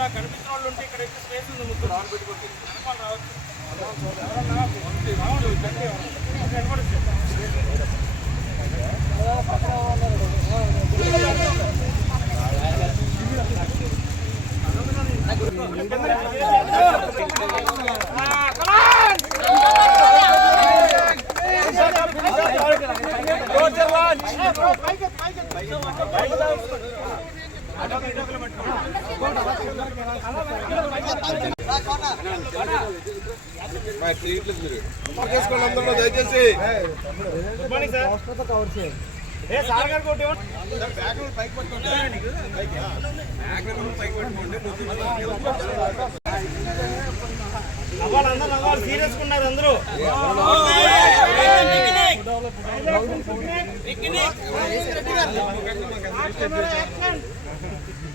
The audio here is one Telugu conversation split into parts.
ఎవరన్నా కనిపించిన వాళ్ళు ఉంటే ఇక్కడ ఎక్కువ స్పేస్ ఉంది ముగ్గురు వెనకాల రావచ్చు. రావచ్చు, ఎవరన్నా. కనపడుతుంది. చేసుకోండి అందరూ దయచేసి సీరియస్ ఉన్నారు అందరూ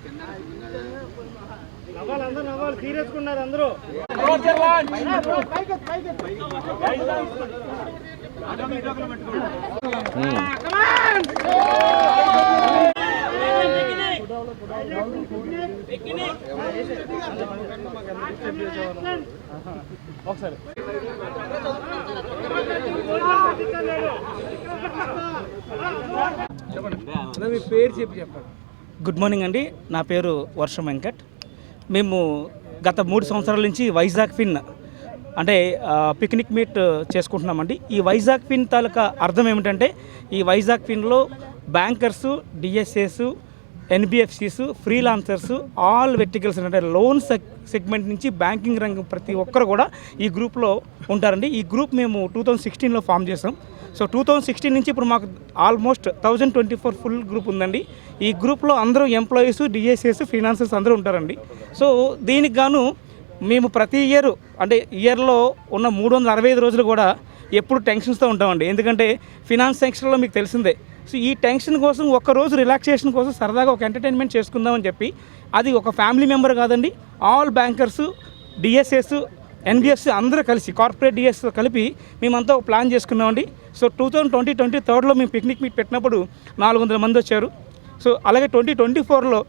ఏ నవ్వాలి అందరూ నవ్వాలి తీరేసుకున్నారు అందరూ ఒకసారి మీ పేరు చెప్పి చెప్పండి. గుడ్ మార్నింగ్ అండి. నా పేరు వర్షం వెంకట్. మేము గత మూడు సంవత్సరాల నుంచి వైజాగ్ ఫిన్ అంటే పిక్నిక్ మీట్ చేసుకుంటున్నామండి. ఈ వైజాగ్ ఫిన్ తాలూకా అర్థం ఏమిటంటే ఈ Vizag ఫిన్లో bankers DSS NBFCs freelancers all verticals అంటే లోన్ సెగ్మెంట్ నుంచి బ్యాంకింగ్ రంగం ప్రతి ఒక్కరు కూడా ఈ గ్రూప్లో ఉంటారండి. ఈ గ్రూప్ మేము టూ థౌజండ్ సిక్స్టీన్లో ఫామ్ చేసాం. సో టూ థౌజండ్ సిక్స్టీన్ నుంచి ఇప్పుడు మాకు almost thousand twenty four full group ఉందండి. ఈ గ్రూప్లో అందరూ ఎంప్లాయీస్ డిఎస్ఎస్ ఫినాన్సర్స్ అందరూ ఉంటారండి. సో దీనికి గాను మేము ప్రతి ఇయర్ అంటే ఇయర్లో ఉన్న మూడు వందల అరవై ఐదు రోజులు కూడా ఎప్పుడు టెన్షన్స్తో ఉంటామండి. ఎందుకంటే ఫినాన్స్ సెక్షన్లో మీకు తెలిసిందే. సో ఈ టెన్షన్ కోసం ఒక్క రోజు రిలాక్సేషన్ కోసం సరదాగా ఒక ఎంటర్టైన్మెంట్ చేసుకుందామని చెప్పి అది ఒక ఫ్యామిలీ మెంబర్ కాదండి ఆల్ బ్యాంకర్స్ డిఎస్ఎస్ ఎన్బిఎస్ అందరూ కలిసి కార్పొరేట్ డిఎస్తో కలిపి మేమంతా ప్లాన్ చేసుకున్నామండి. So two thousand twenty twenty థర్డ్లో మేము పిక్నిక్ మీట్ పెట్టినప్పుడు నాలుగు వందల మంది వచ్చారు. సో అలాగే ట్వంటీ ట్వంటీ ఫోర్లో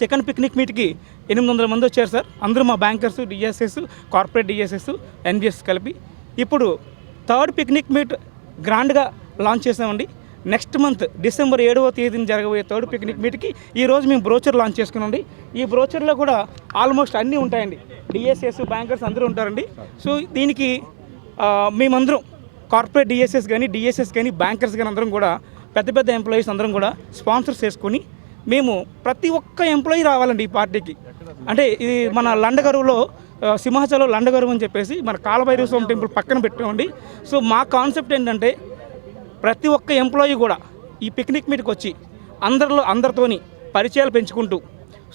సెకండ్ పిక్నిక్ మీట్కి ఎనిమిది వందల మంది వచ్చారు సార్. అందరూ మా bankers DSS corporate DSS NBS కలిపి. ఇప్పుడు థర్డ్ పిక్నిక్ మీట్ గ్రాండ్గా లాంచ్ చేసామండి. నెక్స్ట్ మంత్ డిసెంబర్ ఏడవ తేదీన జరగబోయే థర్డ్ పిక్నిక్ మీట్కి ఈ రోజు మేము బ్రోచర్ లాంచ్ చేసుకున్నాండి ఈ బ్రోచర్లో కూడా ఆల్మోస్ట్ అన్నీ ఉంటాయండి. డిఎస్ఎస్ బ్యాంకర్స్ అందరూ ఉంటారండి. సో దీనికి మేమందరం కార్పొరేట్ డిఎస్ఎస్ కానీ డిఎస్ఎస్ కానీ బ్యాంకర్స్ కానీ అందరం కూడా పెద్ద పెద్ద ఎంప్లాయీస్ అందరం కూడా స్పాన్సర్స్ చేసుకొని మేము ప్రతి ఒక్క ఎంప్లాయీ రావాలండి ఈ పార్టీకి. అంటే ఇది మన లండగరువులో సింహాచలం లండగరువు అని చెప్పేసి మన కాలభైరవ స్వామి టెంపుల్ పక్కన పెట్టామండి. సో మా కాన్సెప్ట్ ఏంటంటే ప్రతి ఒక్క ఎంప్లాయీ కూడా ఈ పిక్నిక్ మీట్కి వచ్చి అందరిలో అందరితోని పరిచయాలు పెంచుకుంటూ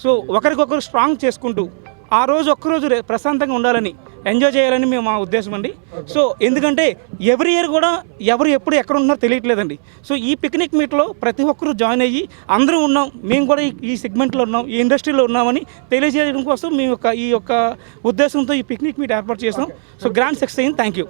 సో ఒకరికొకరు స్ట్రాంగ్ చేసుకుంటూ ఆ రోజు ఒక్కరోజు రే- ప్రశాంతంగా ఉండాలని ఎంజాయ్ చేయాలని మేము మా ఉద్దేశం అండి. సో ఎందుకంటే ఎవ్రీ ఇయర్ కూడా ఎవరు ఎప్పుడు ఎక్కడ ఉన్నారో తెలియట్లేదండి. సో ఈ పిక్నిక్ మీట్లో ప్రతి ఒక్కరూ జాయిన్ అయ్యి అందరూ ఉన్నాం. మేము కూడా ఈ- ఈ సెగ్మెంట్లో ఉన్నాం ఈ ఇండస్ట్రీలో ఉన్నామని తెలియజేయడం కోసం మేము యొక్క ఈ యొక్క ఉద్దేశంతో ఈ పిక్నిక్ మీట్ ఏర్పాటు చేసాం. సో గ్రాండ్ సక్సెస్ అయింది. Thank you